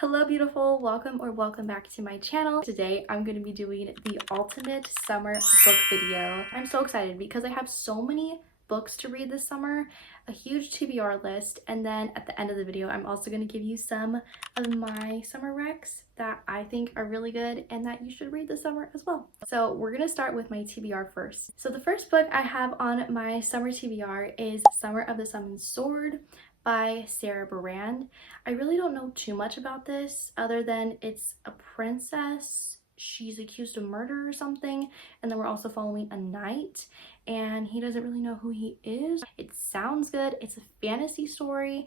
Hello beautiful, welcome back to my channel. Today I'm going to be doing the ultimate summer book video. I'm so excited because I have so many books to read this summer, a huge TBR list, and then at the end of the video I'm also going to give you some of my summer recs that I think are really good and that you should read this summer as well. So we're going to start with my TBR first. So the first book I have on my summer TBR is Summer of the Summoned Sword by Sarah Barand. I really don't know too much about this other than it's a princess. She's accused of murder or something, and then we're also following a knight and he doesn't really know who he is. It sounds good. It's a fantasy story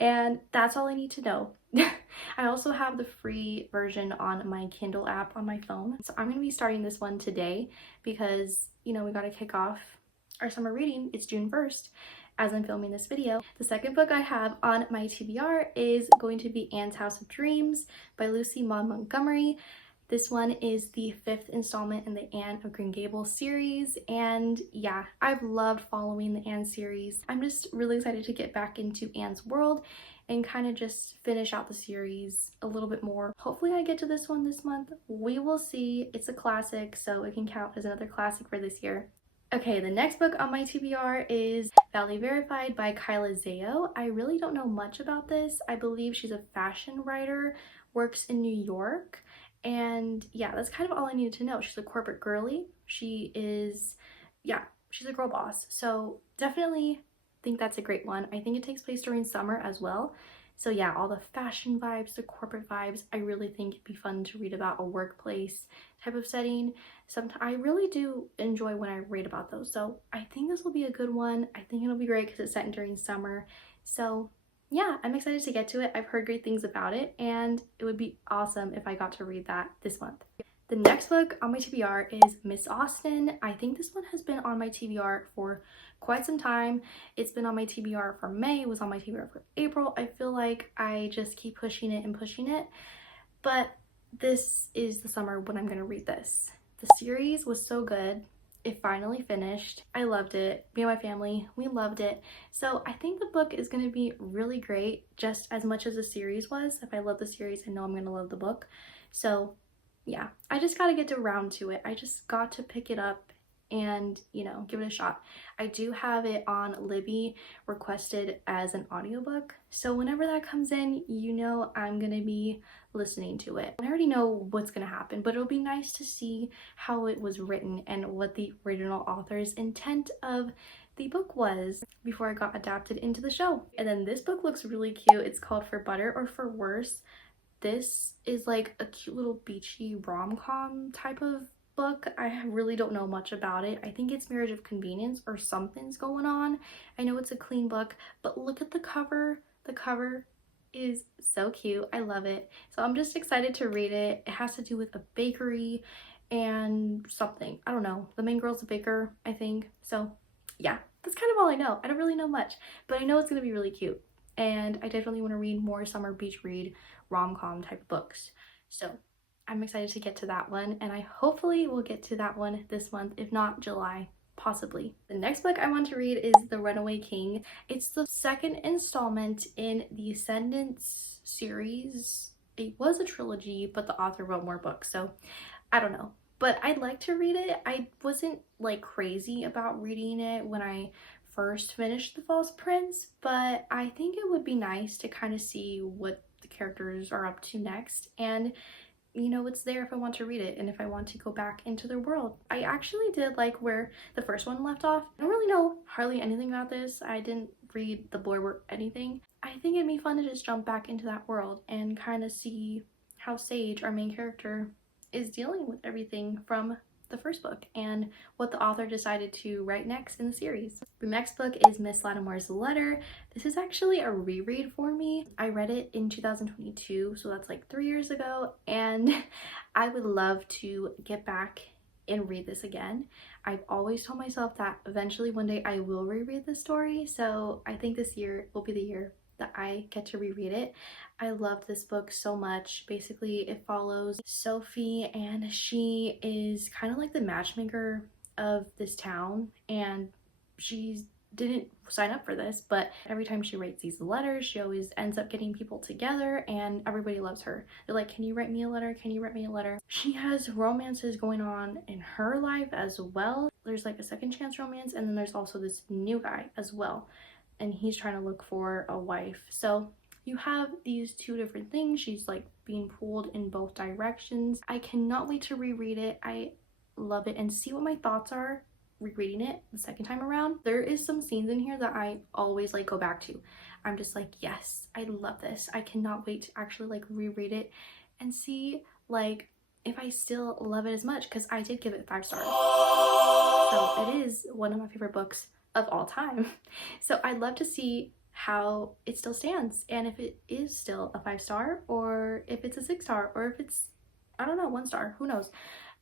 and that's all I need to know. I also have the free version on my Kindle app on my phone, so I'm going to be starting this one today because, you know, we got to kick off our summer reading. It's June 1st as I'm filming this video. The second book I have on my TBR is going to be Anne's House of Dreams by Lucy Maud Montgomery. This one is the 5th installment in the Anne of Green Gables series, and yeah, I've loved following the Anne series. I'm just really excited to get back into Anne's world and kind of just finish out the series a little bit more. Hopefully I get to this one this month. We will see. It's a classic, so it can count as another classic for this year. Okay, the next book on my TBR is Valley Verified by Kyla Zao. I really don't know much about this. I believe she's a fashion writer, works in New York, and yeah, that's kind of all I needed to know. She's a corporate girly. She is, yeah, she's a girl boss. So definitely think that's a great one. I think it takes place during summer as well. So yeah, all the fashion vibes, the corporate vibes, I really think it'd be fun to read about a workplace type of setting. Sometimes I really do enjoy when I read about those. So I think this will be a good one. I think it'll be great because it's set during summer. So yeah, I'm excited to get to it. I've heard great things about it and it would be awesome if I got to read that this month. The next book on my TBR is Miss Austen. I think this one has been on my TBR for quite some time. It's been on my TBR for May, it was on my TBR for April. I feel like I just keep pushing it and pushing it, but this is the summer when I'm gonna read this. The series was so good. It finally finished. I loved it. Me and my family, we loved it. So I think the book is gonna be really great just as much as the series was. If I love the series, I know I'm gonna love the book. So yeah, I just got to get around to it. I just got to pick it up and, you know, give it a shot. I do have it on Libby requested as an audiobook. So whenever that comes in, you know I'm going to be listening to it. I already know what's going to happen, but it'll be nice to see how it was written and what the original author's intent of the book was before it got adapted into the show. And then this book looks really cute. It's called For Better or For Worse. This is like a cute little beachy rom-com type of book. I really don't know much about it. I think it's Marriage of Convenience or something's going on. I know it's a clean book, but look at the cover. The cover is so cute. I love it. So I'm just excited to read it. It has to do with a bakery and something. I don't know. The main girl's a baker, I think. So yeah, that's kind of all I know. I don't really know much, but I know it's going to be really cute. And I definitely want to read more summer beach read rom-com type of books. So I'm excited to get to that one, and I hopefully will get to that one this month, if not July, possibly. The next book I want to read is The Runaway King. It's the second installment in the Ascendants series. It was a trilogy, but the author wrote more books, so I don't know. But I'd like to read it. I wasn't like crazy about reading it when I first finished The False Prince, but I think it would be nice to kind of see what the characters are up to next, and you know, it's there if I want to read it and if I want to go back into their world. I actually did like where the first one left off. I don't really know hardly anything about this. I didn't read the blurb or anything. I think it'd be fun to just jump back into that world and kind of see how Sage, our main character, is dealing with everything from the first book and what the author decided to write next in the series. The next book is Miss Lattimore's Letter. This is actually a reread for me. I read it in 2022, so that's like 3 years ago, and I would love to get back and read this again. I've always told myself that eventually one day I will reread the story, so I think this year will be the year that I get to reread it. I loved this book so much. Basically, it follows Sophie, and she is kind of like the matchmaker of this town, and she's didn't sign up for this, but every time she writes these letters, she always ends up getting people together and everybody loves her. They're like, can you write me a letter? Can you write me a letter? She has romances going on in her life as well. There's like a second chance romance, and then there's also this new guy as well, and he's trying to look for a wife. So you have these two different things. She's like being pulled in both directions. I cannot wait to reread it. I love it and see what my thoughts are rereading it the second time around. There is some scenes in here that I always like go back to. I'm just like, yes, I love this. I cannot wait to actually like reread it and see like if I still love it as much, because I did give it 5 stars. So it is one of my favorite books of all time. So I'd love to see how it still stands, and if it is still a 5-star, or if it's a 6-star, or if it's, I don't know, 1 star, who knows.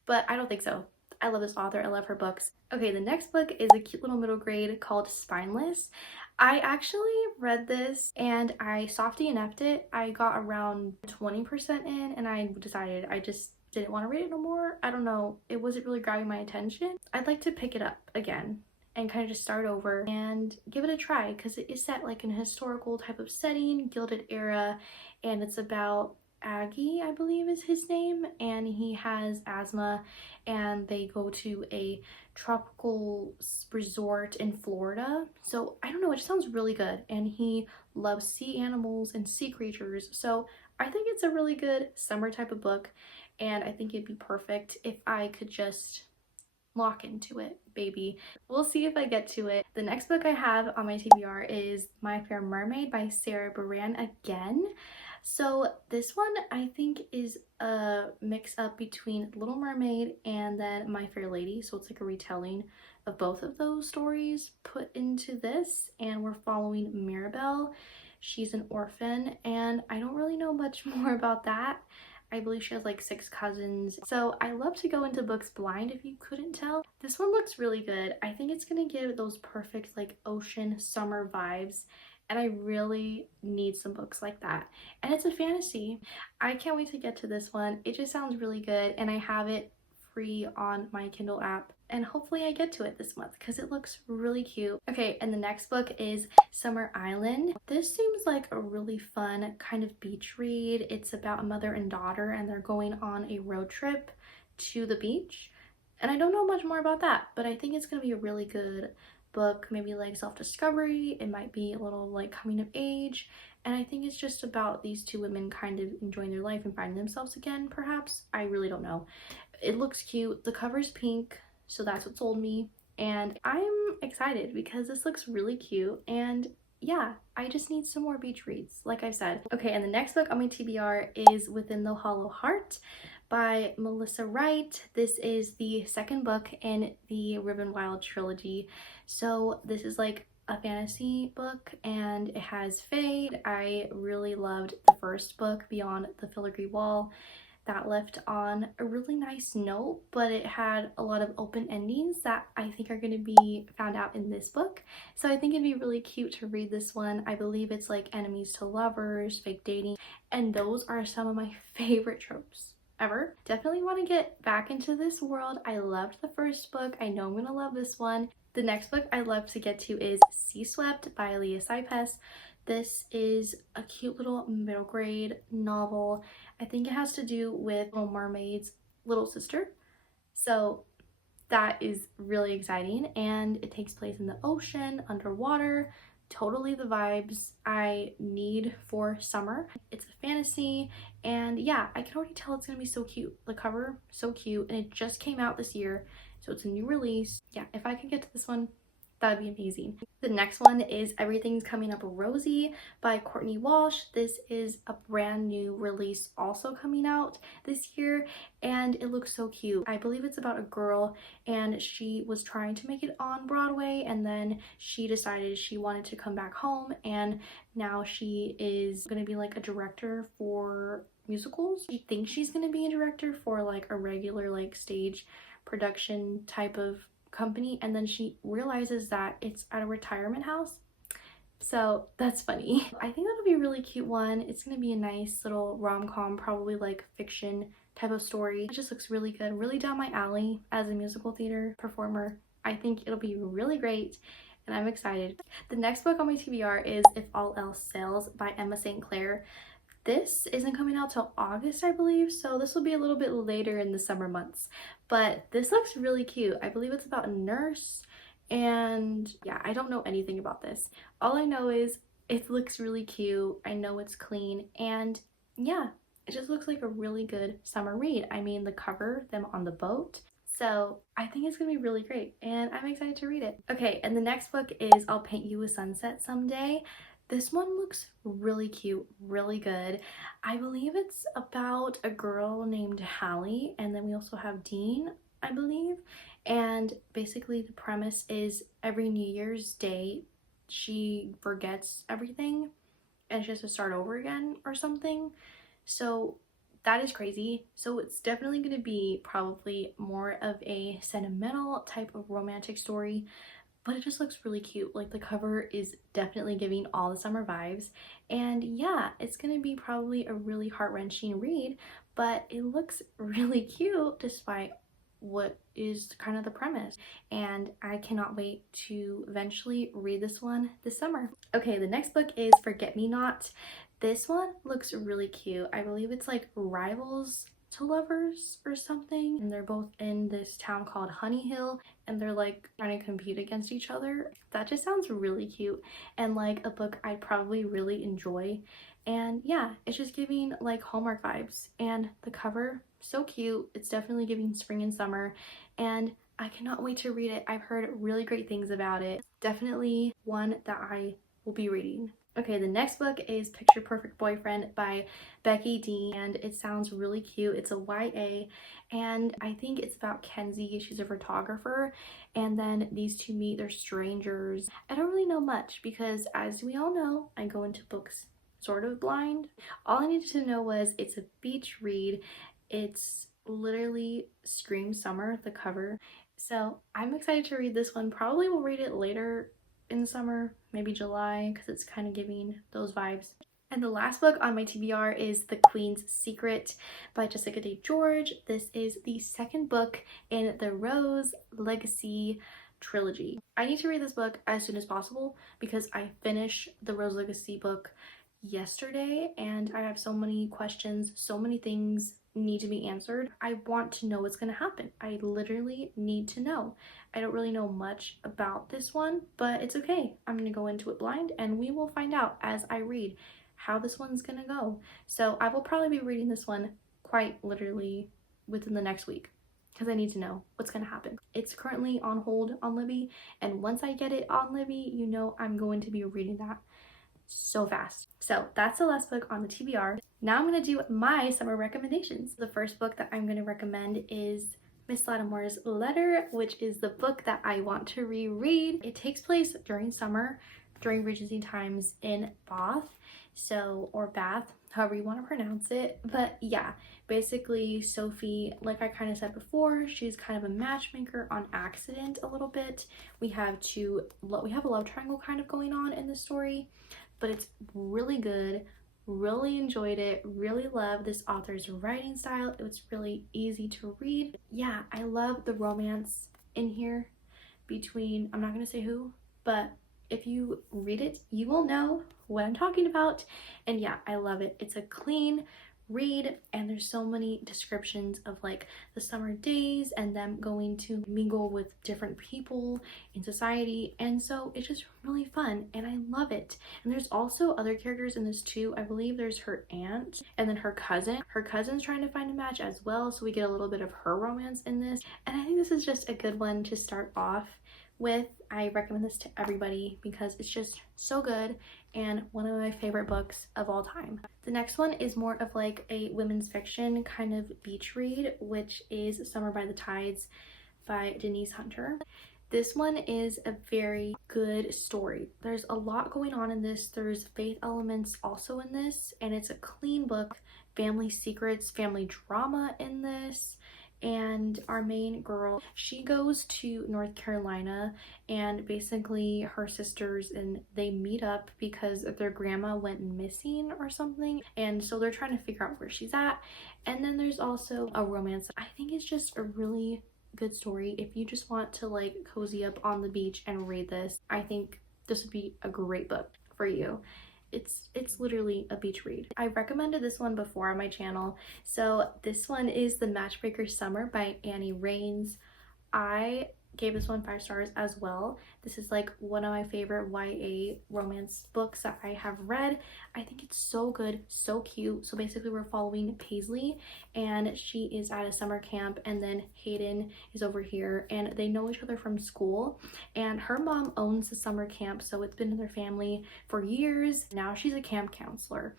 But I don't think so. I love this author. I love her books. Okay, the next book is a cute little middle grade called Spineless. I actually read this and I softy DNF'd it. I got around 20% in and I decided I just didn't want to read it no more. I don't know. It wasn't really grabbing my attention. I'd like to pick it up again and kind of just start over and give it a try, because it is set like in a historical type of setting, Gilded Era, and it's about Aggie, I believe is his name, and he has asthma, and they go to a tropical resort in Florida. So I don't know, it just sounds really good, and he loves sea animals and sea creatures. So I think it's a really good summer type of book, and I think it'd be perfect if I could just lock into it, baby. We'll see if I get to it. The next book I have on my TBR is My Fair Mermaid by Sarah Baran again. So this one I think is a mix up between Little Mermaid and then My Fair Lady. So it's like a retelling of both of those stories put into this, and we're following Mirabelle. She's an orphan, and I don't really know much more about that. I believe she has like 6 cousins. So I love to go into books blind, if you couldn't tell. This one looks really good. I think it's gonna give those perfect like ocean summer vibes, and I really need some books like that. And it's a fantasy. I can't wait to get to this one. It just sounds really good, and I have it free on my Kindle app, and hopefully I get to it this month because it looks really cute. Okay, and the next book is Summer Island. This seems like a really fun kind of beach read. It's about a mother and daughter, and they're going on a road trip to the beach, and I don't know much more about that, but I think it's gonna be a really good book, maybe like self-discovery. It might be a little like coming of age, and I think it's just about these 2 women kind of enjoying their life and finding themselves again, perhaps. I really don't know. It looks cute. The cover's pink, so that's what sold me, and I'm excited because this looks really cute. And yeah, I just need some more beach reads, like I said. Okay, and the next book on my TBR is Within the Hollow Heart by Melissa Wright. This is the second book in the Ribbonwild trilogy. So this is like a fantasy book, and it has fae. I really loved the first book, Beyond the Filigree Wall. That left on a really nice note, but it had a lot of open endings that I think are going to be found out in this book. So I think it'd be really cute to read this one. I believe it's like enemies to lovers, fake dating, and those are some of my favorite tropes ever. Definitely want to get back into this world. I loved the first book. I know I'm going to love this one. The next book I'd love to get to is Sea Swept by Leah Sipes. This is a cute little middle grade novel. I think it has to do with Little Mermaid's little sister. So that is really exciting, and it takes place in the ocean, underwater. Totally the vibes I need for summer. It's a fantasy, and yeah, I can already tell it's gonna be so cute. The cover, so cute, and it just came out this year, so it's a new release. Yeah, if I could get to this one, that'd be amazing. The next one is Everything's Coming Up Rosie by Courtney Walsh. This is a brand new release also coming out this year, and it looks so cute. I believe it's about a girl, and she was trying to make it on Broadway, and then she decided she wanted to come back home, and now she is gonna be like a director for musicals. She thinks she's gonna be a director for like a regular like stage production type of company, and then she realizes that it's at a retirement house. So that's funny. I think that'll be a really cute one. It's gonna be a nice little rom-com, probably like fiction type of story. It just looks really good, really down my alley as a musical theater performer. I think it'll be really great, and I'm excited. The next book on my TBR is If All Else Fails by Emma St. Clair. This isn't coming out till August, I believe, so this will be a little bit later in the summer months. But this looks really cute. I believe it's about a nurse, and yeah, I don't know anything about this. All I know is it looks really cute. I know it's clean, and yeah, it just looks like a really good summer read. I mean, the cover, them on the boat. So I think it's gonna be really great, and I'm excited to read it. Okay, and the next book is I'll Paint You a Sunset Someday. This one looks really cute, really good. I believe it's about a girl named Hallie, and then we also have Dean, I believe. And basically the premise is every New Year's Day, she forgets everything and she has to start over again or something. So that is crazy. So it's definitely going to be probably more of a sentimental type of romantic story, but it just looks really cute. Like the cover is definitely giving all the summer vibes, and yeah, it's gonna be probably a really heart-wrenching read, but it looks really cute despite what is kind of the premise, and I cannot wait to eventually read this one this summer. Okay, the next book is Forget Me Not. This one looks really cute. I believe it's like rivals to lovers or something, and they're both in this town called Honey Hill, and they're like trying to compete against each other. That just sounds really cute and like a book I'd probably really enjoy. And yeah, it's just giving like Hallmark vibes, and the cover, so cute. It's definitely giving spring and summer, and I cannot wait to read it. I've heard really great things about it. Definitely one that I will be reading. Okay, the next book is Picture Perfect Boyfriend by Becky Dean, and it sounds really cute. It's a YA, and I think it's about Kenzie. She's a photographer, and then these two meet. They're strangers. I don't really know much because, as we all know, I go into books sort of blind. All I needed to know was it's a beach read. It's literally screams summer, the cover. So I'm excited to read this one. Probably will read it later in the summer, maybe July, because it's kind of giving those vibes. And the last book on my TBR is The Queen's Secret by Jessica Day George. This is the second book in the Rose Legacy trilogy. I need to read this book as soon as possible because I finished the Rose Legacy book yesterday and I have so many questions, so many things need to be answered. I want to know what's going to happen. I literally need to know. I don't really know much about this one, but it's okay. I'm going to go into it blind and we will find out as I read how this one's going to go. So I will probably be reading this one quite literally within the next week because I need to know what's going to happen. It's currently on hold on Libby, and once I get it on Libby, you know I'm going to be reading that so fast. So that's the last book on the TBR. Now I'm going to do my summer recommendations. The first book that I'm going to recommend is Miss Lattimore's Letter, which is the book that I want to reread. It takes place during summer, during Regency times in Bath, or Bath, however you want to pronounce it. But yeah, basically Sophie, like I kind of said before, she's kind of a matchmaker on accident a little bit. We have a love triangle kind of going on in the story, but it's really good. Really enjoyed it. Really love this author's writing style. It was really easy to read. Yeah, I love the romance in here between, I'm not going to say who, but if you read it, you will know what I'm talking about. And yeah, I love it. It's a clean read, and there's so many descriptions of like the summer days and them going to mingle with different people in society, and so it's just really fun and I love it. And there's also other characters in this too. I believe there's her aunt and then her cousin's trying to find a match as well, so we get a little bit of her romance in this, and I think this is just a good one to start off with. I recommend this to everybody because it's just so good and one of my favorite books of all time. The next one is more of like a women's fiction kind of beach read, which is Summer by the Tides by Denise Hunter. This one is a very good story. There's a lot going on in this. There's faith elements also in this, and it's a clean book. Family secrets, family drama in this. And our main girl, she goes to North Carolina, and basically her sisters and they meet up because their grandma went missing or something, and so they're trying to figure out where she's at. And then there's also a romance I think is just a really good story. If you just want to like cozy up on the beach and read this, I think this would be a great book for you. It's literally a beach read. I recommended this one before on my channel. So this one is The Matchbreaker Summer by Annie Raines. I gave this one 5 stars as well. This is like one of my favorite YA romance books that I have read. I think it's so good, so cute. So basically we're following Paisley, and she is at a summer camp, and then Hayden is over here, and they know each other from school, and her mom owns the summer camp, so it's been in their family for years. Now she's a camp counselor,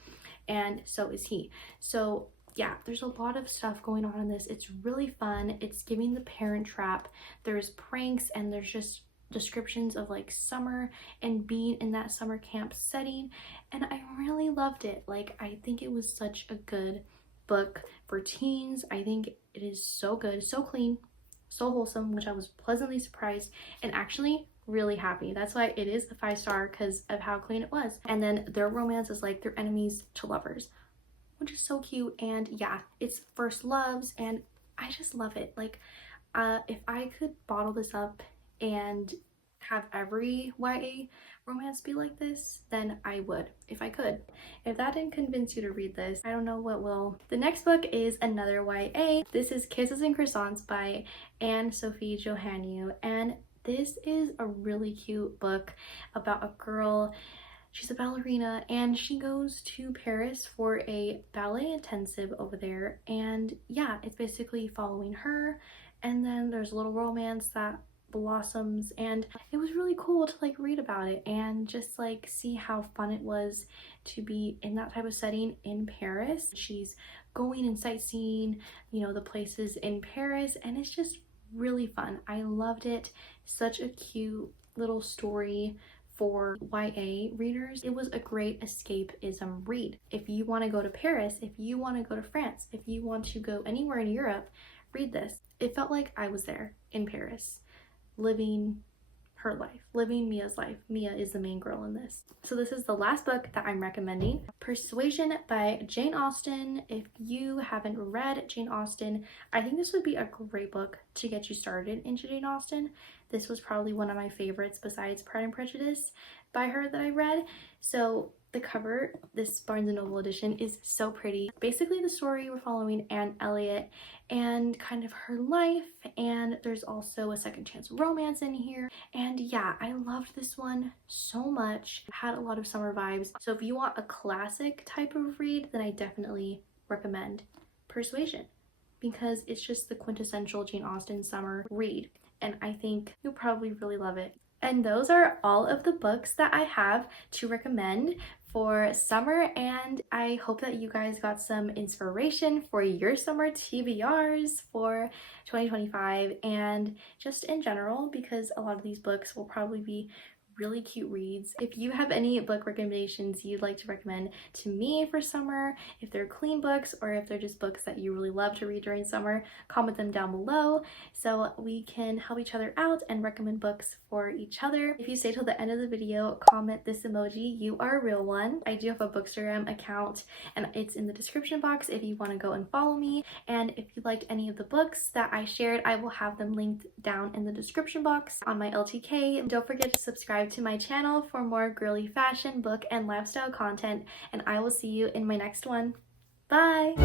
and so is he. So yeah, there's a lot of stuff going on in this. It's really fun. It's giving the Parent Trap. There's pranks, and there's just descriptions of like summer and being in that summer camp setting, and I really loved it. Like, I think it was such a good book for teens. I think it is so good, so clean, so wholesome, which I was pleasantly surprised and actually really happy. That's why it is a 5 star, because of how clean it was. And then their romance is like their enemies to lovers, which is so cute. And yeah, it's first loves, and I just love it. Like, if I could bottle this up and have every YA romance be like this, then I would, if I could. If that didn't convince you to read this, I don't know what will. The next book is another YA. This is Kisses and Croissants by Anne-Sophie Johanneau, and this is a really cute book about a girl. She's a ballerina, and she goes to Paris for a ballet intensive over there, and yeah, it's basically following her, and then there's a little romance that blossoms, and it was really cool to like read about it and just like see how fun it was to be in that type of setting in Paris. She's going and sightseeing, you know, the places in Paris, and it's just really fun. I loved it. Such a cute little story for YA readers. It was a great escapism read. If you want to go to Paris, if you want to go to France, if you want to go anywhere in Europe, read this. It felt like I was there in Paris, living her life, living Mia's life. Mia is the main girl in this. So this is the last book that I'm recommending, Persuasion by Jane Austen. If you haven't read Jane Austen, I think this would be a great book to get you started into Jane Austen. This was probably one of my favorites besides Pride and Prejudice by her that I read. So the cover, this Barnes & Noble edition, is so pretty. Basically the story, we're following Anne Elliot and kind of her life, and there's also a second chance romance in here. And yeah, I loved this one so much. Had a lot of summer vibes. So if you want a classic type of read, then I definitely recommend Persuasion, because it's just the quintessential Jane Austen summer read, and I think you'll probably really love it. And those are all of the books that I have to recommend for summer, and I hope that you guys got some inspiration for your summer TBRs for 2025 and just in general, because a lot of these books will probably be really cute reads. If you have any book recommendations you'd like to recommend to me for summer, if they're clean books or if they're just books that you really love to read during summer, comment them down below so we can help each other out and recommend books for each other. If you stay till the end of the video, comment this emoji, you are a real one. I do have a Bookstagram account, and it's in the description box if you want to go and follow me. And if you liked any of the books that I shared, I will have them linked down in the description box on my LTK. Don't forget to subscribe to my channel for more girly fashion, book, and lifestyle content, and I will see you in my next one. Bye!